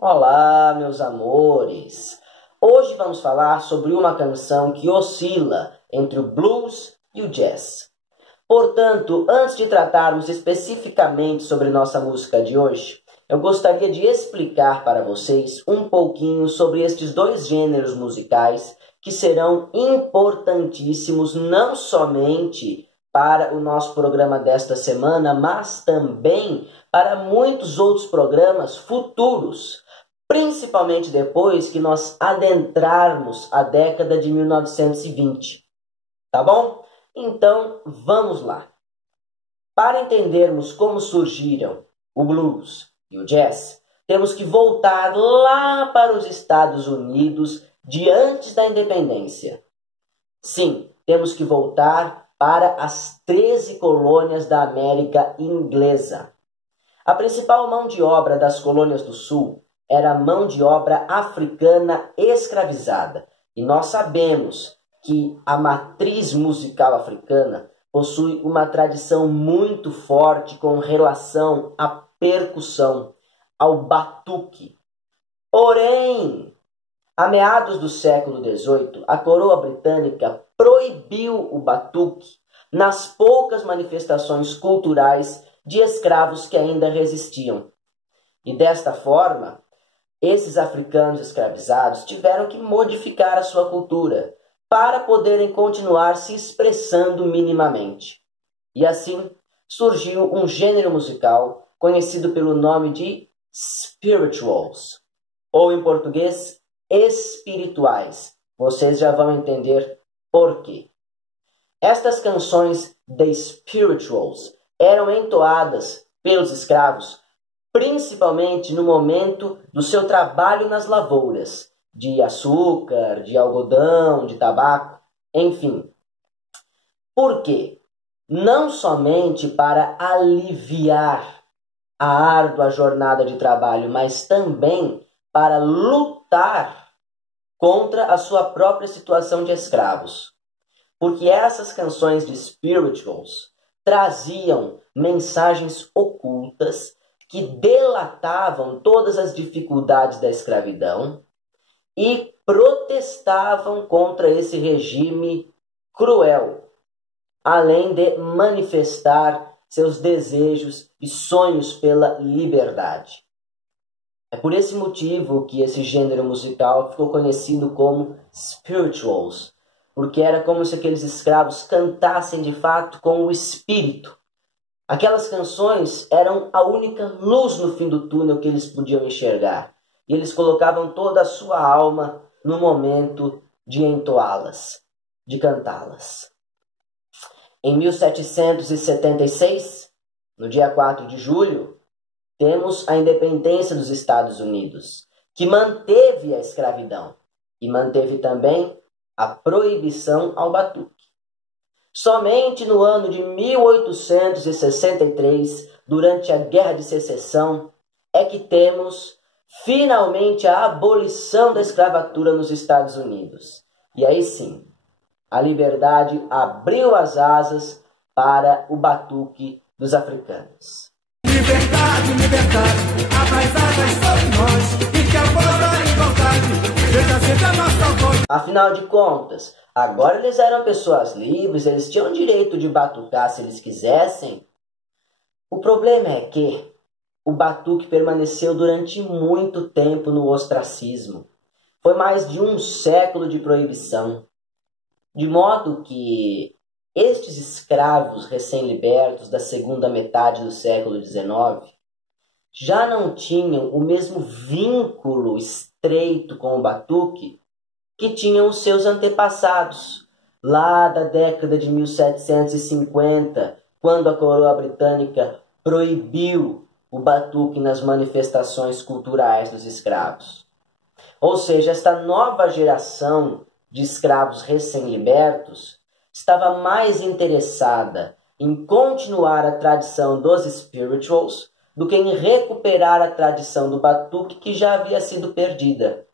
Olá, meus amores! Hoje vamos falar sobre uma canção que oscila entre o blues e o jazz. Portanto, antes de tratarmos especificamente sobre nossa música de hoje, eu gostaria de explicar para vocês um pouquinho sobre estes dois gêneros musicais que serão importantíssimos não somente para o nosso programa desta semana, mas também para muitos outros programas futuros, principalmente depois que nós adentrarmos a década de 1920. Tá bom? Então, vamos lá. Para entendermos como surgiram o blues e o jazz, temos que voltar lá para os Estados Unidos de antes da independência. Sim, temos que voltar para as 13 colônias da América Inglesa. A principal mão de obra das colônias do Sul era a mão de obra africana escravizada. E nós sabemos que a matriz musical africana possui uma tradição muito forte com relação à percussão, ao batuque. Porém, a meados do século XVIII, a coroa britânica proibiu o batuque nas poucas manifestações culturais de escravos que ainda resistiam. E desta forma, esses africanos escravizados tiveram que modificar a sua cultura para poderem continuar se expressando minimamente. E assim surgiu um gênero musical conhecido pelo nome de spirituals, ou em português, espirituais. Vocês já vão entender por quê. Estas canções de spirituals eram entoadas pelos escravos principalmente no momento do seu trabalho nas lavouras, de açúcar, de algodão, de tabaco, enfim. Por quê? Não somente para aliviar a árdua jornada de trabalho, mas também para lutar contra a sua própria situação de escravos. Porque essas canções de spirituals traziam mensagens ocultas que delatavam todas as dificuldades da escravidão e protestavam contra esse regime cruel, além de manifestar seus desejos e sonhos pela liberdade. É por esse motivo que esse gênero musical ficou conhecido como spirituals, porque era como se aqueles escravos cantassem de fato com o espírito. Aquelas canções eram a única luz no fim do túnel que eles podiam enxergar. E eles colocavam toda a sua alma no momento de entoá-las, de cantá-las. Em 1776, no dia 4 de julho, temos a independência dos Estados Unidos, que manteve a escravidão e manteve também a proibição ao batuque. Somente no ano de 1863, durante a Guerra de Secessão, é que temos finalmente a abolição da escravatura nos Estados Unidos. E aí sim, a liberdade abriu as asas para o batuque dos africanos. Liberdade, liberdade, abra as asas sobre nós, e que a voz da igualdade seja sempre a nossa voz. Afinal de contas, agora eles eram pessoas livres, eles tinham o direito de batucar se eles quisessem. O problema é que o batuque permaneceu durante muito tempo no ostracismo. Foi mais de um século de proibição. De modo que estes escravos recém-libertos da segunda metade do século XIX já não tinham o mesmo vínculo estreito com o batuque que tinham os seus antepassados, lá da década de 1750, quando a coroa britânica proibiu o batuque nas manifestações culturais dos escravos. Ou seja, esta nova geração de escravos recém-libertos estava mais interessada em continuar a tradição dos spirituals do que em recuperar a tradição do batuque que já havia sido perdida.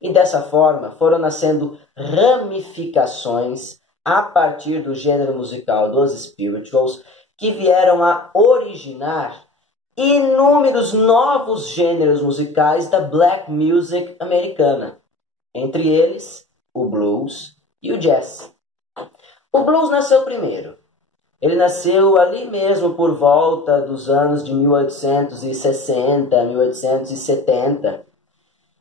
E dessa forma foram nascendo ramificações a partir do gênero musical dos spirituals que vieram a originar inúmeros novos gêneros musicais da black music americana, entre eles o blues e o jazz. O blues nasceu primeiro. Ele nasceu ali mesmo por volta dos anos de 1860, 1870.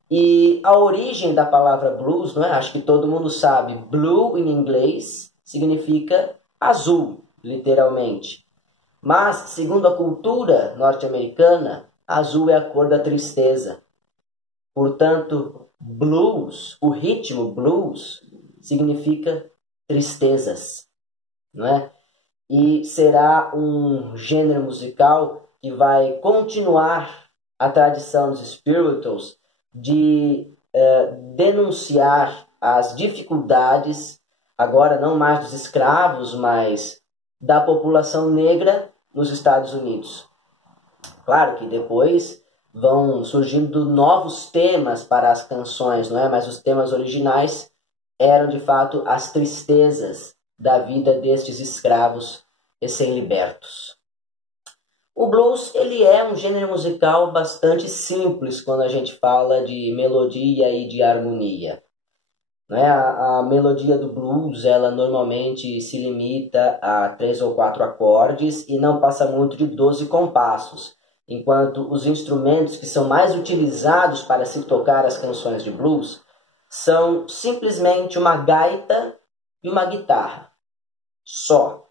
E a origem da palavra blues, não é? Acho que todo mundo sabe, blue em inglês significa azul, literalmente. Mas, segundo a cultura norte-americana, azul é a cor da tristeza. Portanto, blues, o ritmo blues, significa tristezas, não é? E será um gênero musical que vai continuar a tradição dos spirituals de denunciar as dificuldades, agora não mais dos escravos, mas da população negra nos Estados Unidos. Claro que depois vão surgindo novos temas para as canções, não é? Mas os temas originais eram de fato as tristezas da vida destes escravos recém-libertos. O blues, ele é um gênero musical bastante simples quando a gente fala de melodia e de harmonia. Né? A melodia do blues, ela normalmente se limita a 3 ou 4 acordes e não passa muito de 12 compassos, enquanto os instrumentos que são mais utilizados para se tocar as canções de blues são simplesmente uma gaita e uma guitarra. Só.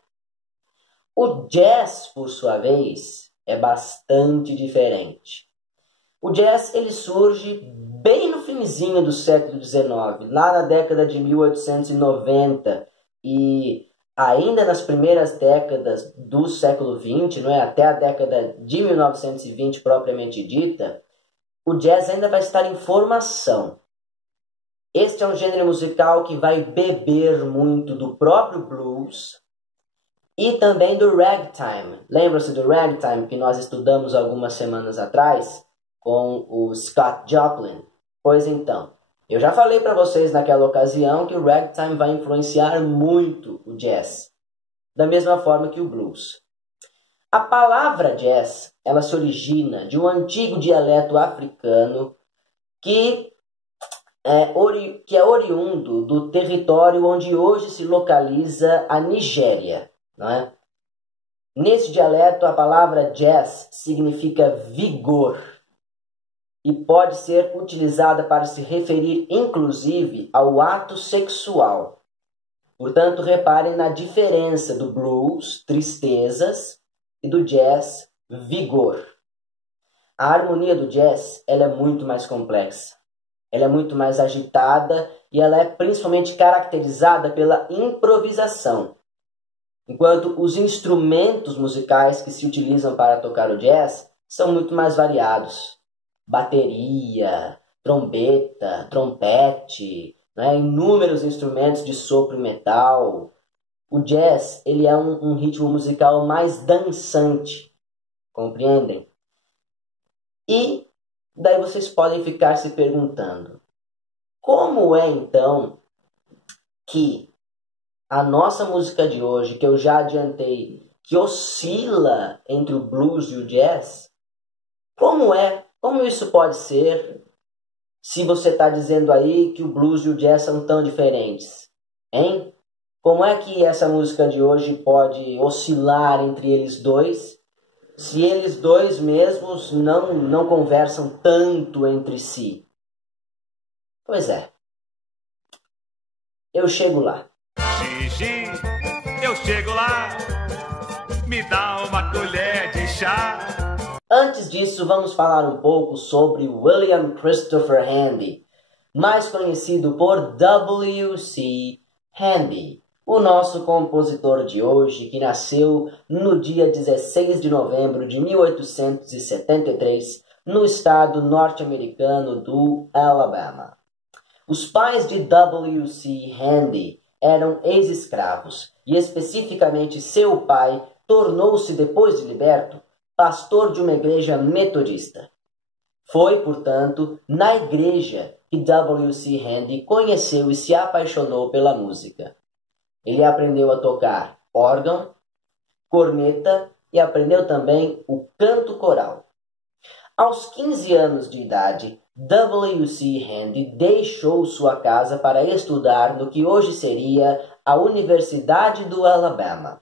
O jazz, por sua vez, é bastante diferente. O jazz ele surge bem no finzinho do século XIX, lá na década de 1890 e ainda nas primeiras décadas do século XX, não é? Até a década de 1920 propriamente dita, o jazz ainda vai estar em formação. Este é um gênero musical que vai beber muito do próprio blues e também do ragtime. Lembra-se do ragtime que nós estudamos algumas semanas atrás com o Scott Joplin? Pois então, eu já falei para vocês naquela ocasião que o ragtime vai influenciar muito o jazz, da mesma forma que o blues. A palavra jazz, ela se origina de um antigo dialeto africano que é oriundo do território onde hoje se localiza a Nigéria, não é? Nesse dialeto, a palavra jazz significa vigor e pode ser utilizada para se referir, inclusive, ao ato sexual. Portanto, reparem na diferença do blues, tristezas, e do jazz, vigor. A harmonia do jazz ela é muito mais complexa. Ela é muito mais agitada e ela é principalmente caracterizada pela improvisação. Enquanto os instrumentos musicais que se utilizam para tocar o jazz são muito mais variados. Bateria, trombeta, trompete, né? Inúmeros instrumentos de sopro e metal. O jazz ele é um ritmo musical mais dançante, compreendem? E daí vocês podem ficar se perguntando, como é então que a nossa música de hoje, que eu já adiantei, que oscila entre o blues e o jazz, como isso pode ser se você está dizendo aí que o blues e o jazz são tão diferentes? Hein? Como é que essa música de hoje pode oscilar entre eles dois, se eles dois mesmos não conversam tanto entre si? Pois é. Eu chego lá. Gigi, eu chego lá, me dá uma colher de chá. Antes disso, vamos falar um pouco sobre William Christopher Handy, mais conhecido por W.C. Handy, o nosso compositor de hoje, que nasceu no dia 16 de novembro de 1873, no estado norte-americano do Alabama. Os pais de W.C. Handy eram ex-escravos, e especificamente seu pai tornou-se, depois de liberto, pastor de uma igreja metodista. Foi, portanto, na igreja que W.C. Handy conheceu e se apaixonou pela música. Ele aprendeu a tocar órgão, corneta e aprendeu também o canto coral. Aos 15 anos de idade, W.C. Handy deixou sua casa para estudar no que hoje seria a Universidade do Alabama.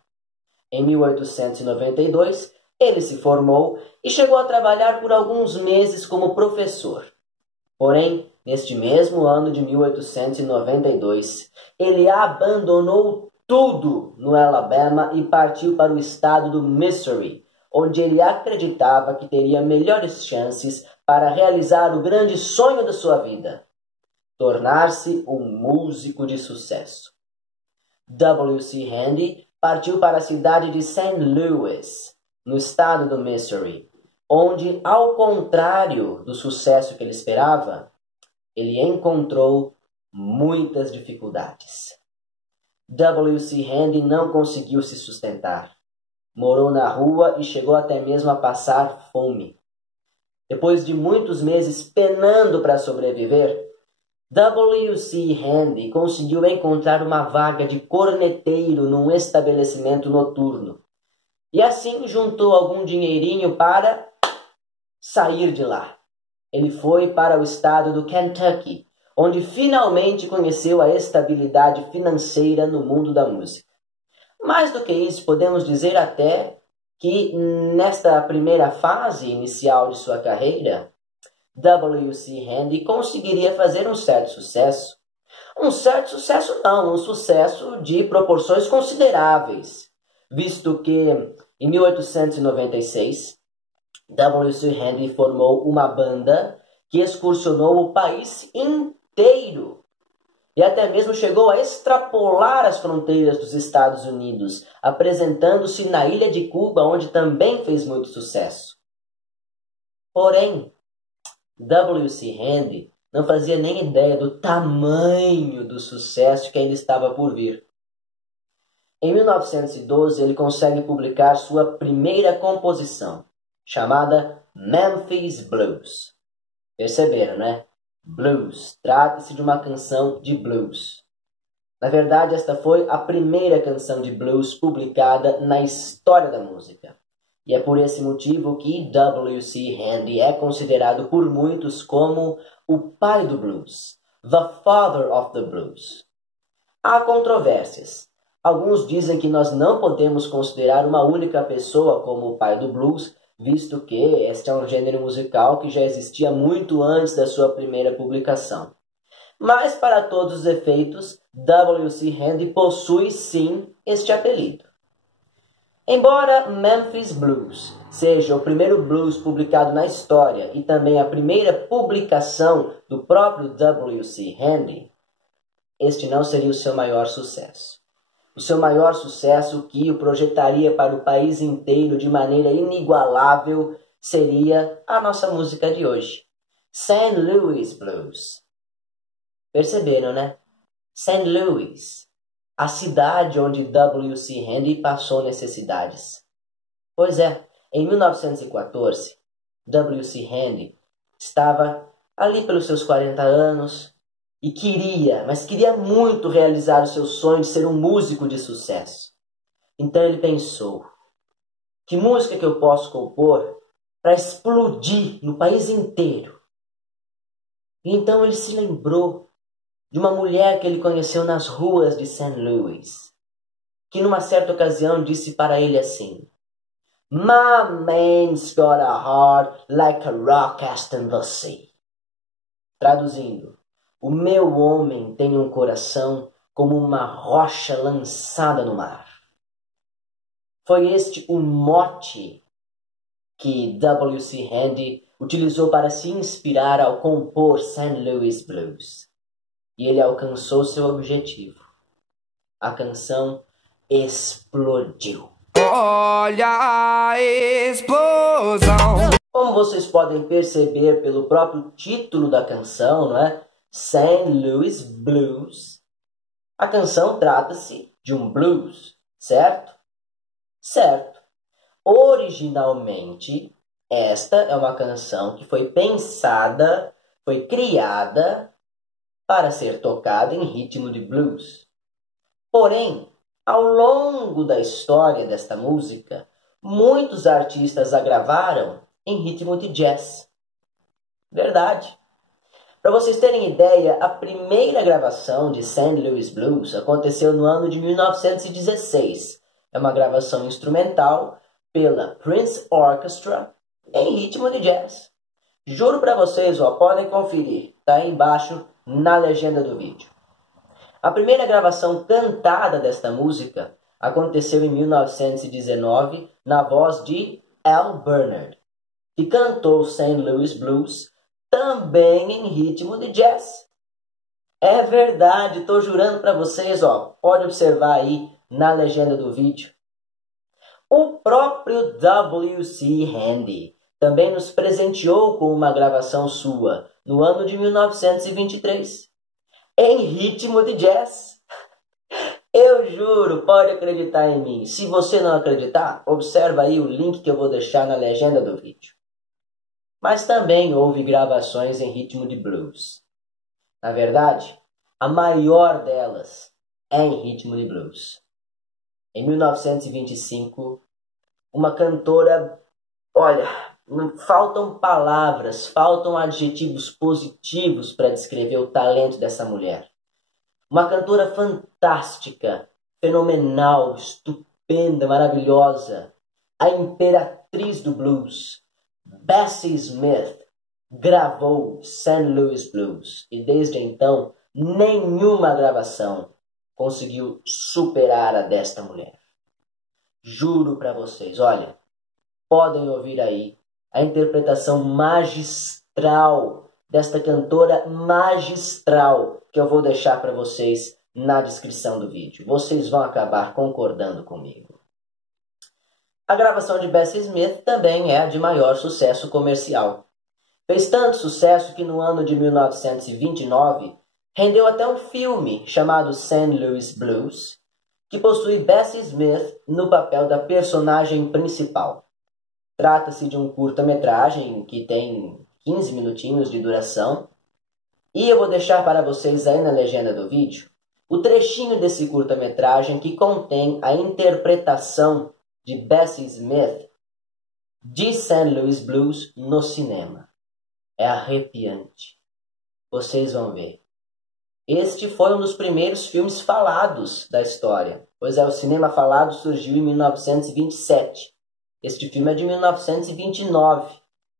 Em 1892, ele se formou e chegou a trabalhar por alguns meses como professor. Porém, neste mesmo ano de 1892, ele abandonou tudo no Alabama e partiu para o estado do Missouri, onde ele acreditava que teria melhores chances para realizar o grande sonho da sua vida, tornar-se um músico de sucesso. W.C. Handy partiu para a cidade de St. Louis, no estado do Missouri, onde, ao contrário do sucesso que ele esperava, ele encontrou muitas dificuldades. W.C. Handy não conseguiu se sustentar. Morou na rua e chegou até mesmo a passar fome. Depois de muitos meses penando para sobreviver, W.C. Handy conseguiu encontrar uma vaga de corneteiro num estabelecimento noturno. E assim juntou algum dinheirinho para sair de lá. Ele foi para o estado do Kentucky, onde finalmente conheceu a estabilidade financeira no mundo da música. Mais do que isso, podemos dizer até que nesta primeira fase inicial de sua carreira, W.C. Handy conseguiria fazer um certo sucesso. Um certo sucesso não, um sucesso de proporções consideráveis, visto que em 1896, W.C. Handy formou uma banda que excursionou o país inteiro e até mesmo chegou a extrapolar as fronteiras dos Estados Unidos, apresentando-se na ilha de Cuba, onde também fez muito sucesso. Porém, W.C. Handy não fazia nem ideia do tamanho do sucesso que ainda estava por vir. Em 1912, ele consegue publicar sua primeira composição, chamada Memphis Blues. Perceberam, né? Blues. Trata-se de uma canção de blues. Na verdade, esta foi a primeira canção de blues publicada na história da música. E é por esse motivo que W.C. Handy é considerado por muitos como o pai do blues, the father of the blues. Há controvérsias. Alguns dizem que nós não podemos considerar uma única pessoa como o pai do blues, visto que este é um gênero musical que já existia muito antes da sua primeira publicação. Mas, para todos os efeitos, W.C. Handy possui sim este apelido. Embora Memphis Blues seja o primeiro blues publicado na história e também a primeira publicação do próprio W.C. Handy, este não seria o seu maior sucesso. O seu maior sucesso, que o projetaria para o país inteiro de maneira inigualável, seria a nossa música de hoje, St. Louis Blues. Perceberam, né? St. Louis, a cidade onde W.C. Handy passou necessidades. Pois é, em 1914, W.C. Handy estava ali pelos seus 40 anos e queria muito realizar o seu sonho de ser um músico de sucesso. Então ele pensou, que música que eu posso compor para explodir no país inteiro? E então ele se lembrou de uma mulher que ele conheceu nas ruas de St. Louis, que numa certa ocasião disse para ele assim: My man's got a heart like a rock cast in the sea. Traduzindo, o meu homem tem um coração como uma rocha lançada no mar. Foi este o mote que W.C. Handy utilizou para se inspirar ao compor St. Louis Blues. E ele alcançou seu objetivo. A canção explodiu. Olha a explosão. Como vocês podem perceber pelo próprio título da canção, não é? St. Louis Blues. A canção trata-se de um blues, certo? Certo. Originalmente, esta é uma canção que foi pensada, foi criada para ser tocada em ritmo de blues. Porém, ao longo da história desta música, muitos artistas a gravaram em ritmo de jazz. Verdade. Para vocês terem ideia, a primeira gravação de St. Louis Blues aconteceu no ano de 1916. É uma gravação instrumental pela Prince Orchestra em ritmo de jazz. Juro para vocês, podem conferir, tá aí embaixo na legenda do vídeo. A primeira gravação cantada desta música aconteceu em 1919 na voz de Al Bernard, que cantou St. Louis Blues também em ritmo de jazz. É verdade, estou jurando para vocês, pode observar aí na legenda do vídeo. O próprio W.C. Handy também nos presenteou com uma gravação sua no ano de 1923, em ritmo de jazz. Eu juro, pode acreditar em mim. Se você não acreditar, observa aí o link que eu vou deixar na legenda do vídeo. Mas também houve gravações em ritmo de blues. Na verdade, a maior delas é em ritmo de blues. Em 1925, uma cantora, faltam palavras, faltam adjetivos positivos para descrever o talento dessa mulher. Uma cantora fantástica, fenomenal, estupenda, maravilhosa. A imperatriz do blues, Bessie Smith, gravou St. Louis Blues. E desde então, nenhuma gravação conseguiu superar a desta mulher. Juro para vocês, podem ouvir aí a interpretação magistral desta cantora magistral que eu vou deixar para vocês na descrição do vídeo. Vocês vão acabar concordando comigo. A gravação de Bessie Smith também é a de maior sucesso comercial. Fez tanto sucesso que no ano de 1929 rendeu até um filme chamado St. Louis Blues, que possui Bessie Smith no papel da personagem principal. Trata-se de um curta-metragem que tem 15 minutinhos de duração. E eu vou deixar para vocês aí na legenda do vídeo o trechinho desse curta-metragem que contém a interpretação de Bessie Smith de St. Louis Blues no cinema. É arrepiante. Vocês vão ver. Este foi um dos primeiros filmes falados da história. Pois o cinema falado surgiu em 1927. Este filme é de 1929.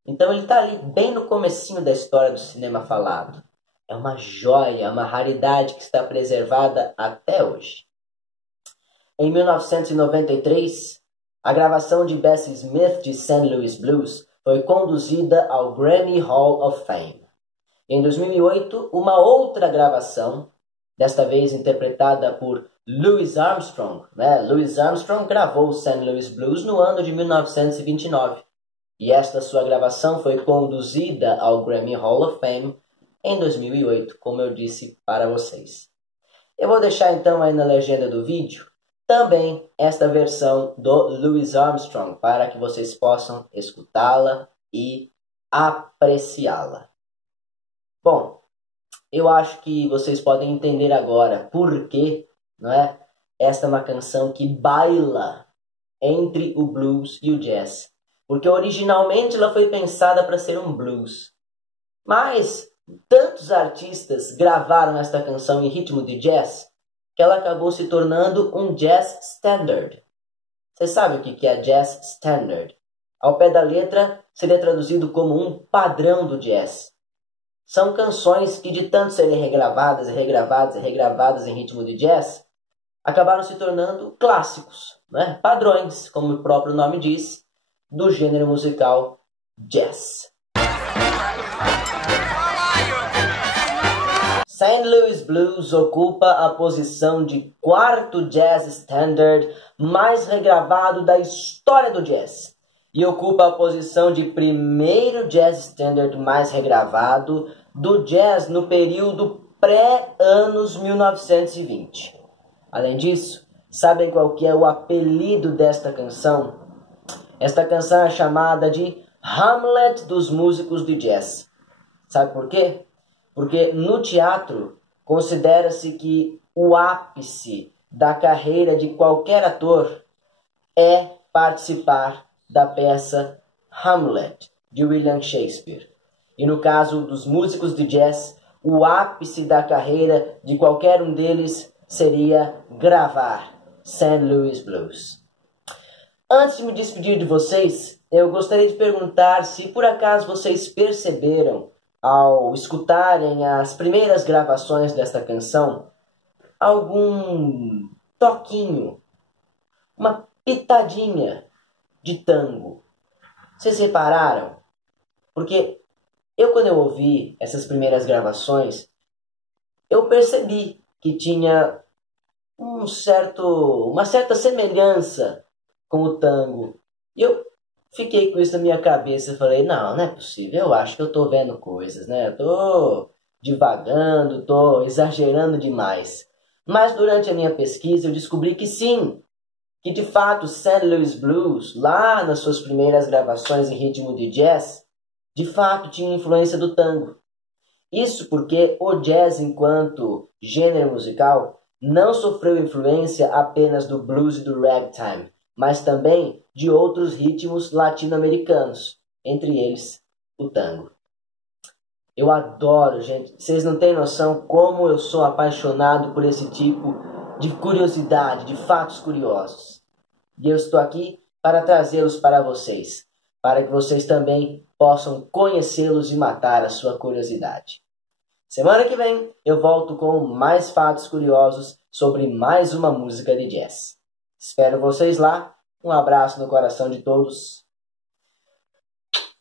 Então ele está ali bem no comecinho da história do cinema falado. É uma joia, uma raridade que está preservada até hoje. Em 1993, a gravação de Bessie Smith de St. Louis Blues foi conduzida ao Grammy Hall of Fame. Em 2008, uma outra gravação, desta vez interpretada por Louis Armstrong. Louis Armstrong gravou St. Louis Blues no ano de 1929. E esta sua gravação foi conduzida ao Grammy Hall of Fame em 2008, como eu disse para vocês. Eu vou deixar então aí na legenda do vídeo também esta versão do Louis Armstrong para que vocês possam escutá-la e apreciá-la. Bom, eu acho que vocês podem entender agora por que, esta é uma canção que baila entre o blues e o jazz. Porque originalmente ela foi pensada para ser um blues. Mas tantos artistas gravaram esta canção em ritmo de jazz que ela acabou se tornando um jazz standard. Você sabe o que é jazz standard? Ao pé da letra seria traduzido como um padrão do jazz. São canções que de tanto serem regravadas e regravadas e regravadas em ritmo de jazz, acabaram se tornando clássicos, padrões, como o próprio nome diz, do gênero musical jazz. St. Louis Blues ocupa a posição de quarto jazz standard mais regravado da história do jazz. E ocupa a posição de primeiro jazz standard mais regravado do jazz no período pré-anos 1920. Além disso, sabem qual que é o apelido desta canção? Esta canção é chamada de Hamlet dos músicos de jazz. Sabe por quê? Porque no teatro considera-se que o ápice da carreira de qualquer ator é participar da peça Hamlet, de William Shakespeare. E no caso dos músicos de jazz, o ápice da carreira de qualquer um deles seria gravar St. Louis Blues. Antes de me despedir de vocês, eu gostaria de perguntar se por acaso vocês perceberam, ao escutarem as primeiras gravações desta canção, algum toquinho, uma pitadinha de tango. Vocês repararam? Porque quando eu ouvi essas primeiras gravações, eu percebi que tinha uma certa semelhança com o tango. E eu fiquei com isso na minha cabeça e falei, não é possível, eu acho que eu estou vendo coisas, né? Eu estou divagando, estou exagerando demais. Mas durante a minha pesquisa eu descobri que sim, que de fato St. Louis Blues, lá nas suas primeiras gravações em ritmo de jazz, de fato tinha influência do tango. Isso porque o jazz, enquanto gênero musical, não sofreu influência apenas do blues e do ragtime, mas também de outros ritmos latino-americanos, entre eles o tango. Eu adoro, gente. Vocês não têm noção como eu sou apaixonado por esse tipo de curiosidade, de fatos curiosos. E eu estou aqui para trazê-los para vocês, para que vocês também possam conhecê-los e matar a sua curiosidade. Semana que vem eu volto com mais fatos curiosos sobre mais uma música de jazz. Espero vocês lá. Um abraço no coração de todos.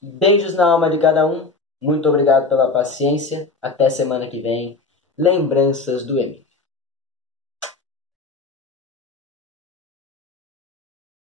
Beijos na alma de cada um. Muito obrigado pela paciência. Até semana que vem. Lembranças do Emílio.